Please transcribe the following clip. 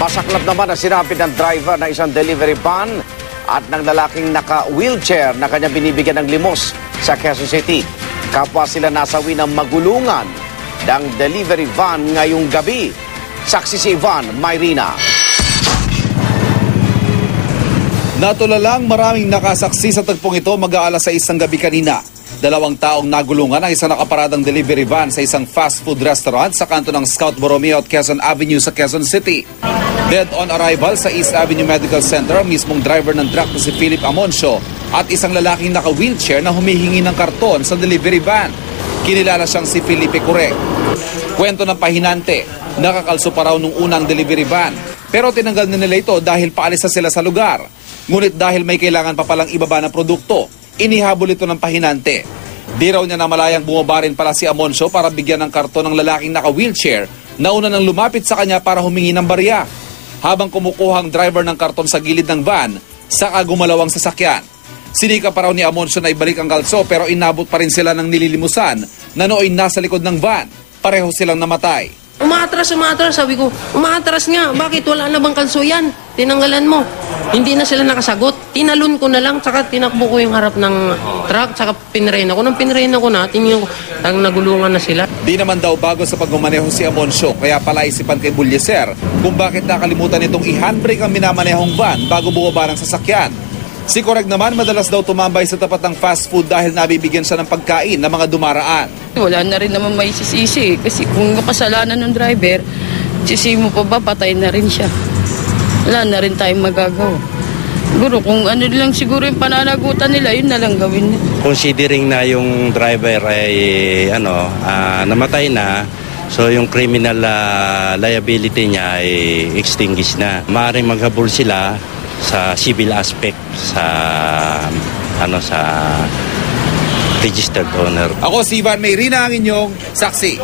Masaklap naman na sinabi ng driver ng isang delivery van at ng lalaking naka-wheelchair na kanya binibigyan ng limos sa Quezon City. Kapwa sila nasawi ng magulungan ng delivery van ngayong gabi. Saksi si Ivan Mayrina. Natulalang maraming nakasaksi sa tagpong ito mag-aalas sa isang gabi kanina. 2 taong nagulungan ang isang nakaparadang delivery van sa isang fast food restaurant sa kanto ng Scout Borromeo at Quezon Avenue sa Quezon City. Dead on arrival sa East Avenue Medical Center, mismong driver ng truck na si Philip Amoncio at isang lalaking naka-wheelchair na humihingi ng karton sa delivery van. Kinilala siyang si Felipe Correc. Kwento ng pahinante, nakakalso pa raw nung unang delivery van. Pero tinanggal na nila ito dahil paalis na sila sa lugar. Ngunit dahil may kailangan pa palang ibaba na produkto, inihabol ito ng pahinante. Di raw niya namalayang bumaba rin pala si Amoncio para bigyan ng karton ng lalaking naka-wheelchair na una nang lumapit sa kanya para humingi ng barya. Habang kumukuha ang driver ng karton sa gilid ng van, saka gumalaw ang sasakyan. Sinika pa raw ni Amoncio na ibalik ang kalso pero inabot pa rin sila ng nililimusan na nooy nasa likod ng van. Pareho silang namatay. Umaatras. Sabi ko, umaatras nga. Bakit wala na bang kalso yan? Tinanggalan mo. Hindi na sila nakasagot. Tinalon ko na lang, tsaka tinakbo ko yung harap ng truck, tsaka pinrena ko. Nang pinrena ko na, tingin ko, nagulungan na sila. Di naman daw bago sa pagmamaneho si Amoncio, kaya pala isipan kay Bulyeser kung bakit nakalimutan itong i-handbrake ang minamanehong van bago bumaba ng sasakyan. Si Correc naman madalas daw tumambay sa tapat ng fast food dahil nabibigyan siya ng pagkain ng mga dumaraan. Wala na rin naman may sisisi kasi kung kasalanan ng driver, sisi mo pa ba, patay na rin siya. Wala na rin tayong magagawa. Siguro kung ano lang siguro yung pananagutan nila, yun na lang gawin nila. Considering na yung driver ay namatay na, so yung criminal liability niya ay extinguished na. Maaaring maghabol sila sa civil aspect sa registered owner. Ako si Ivan Mayrina, ang inyong saksi.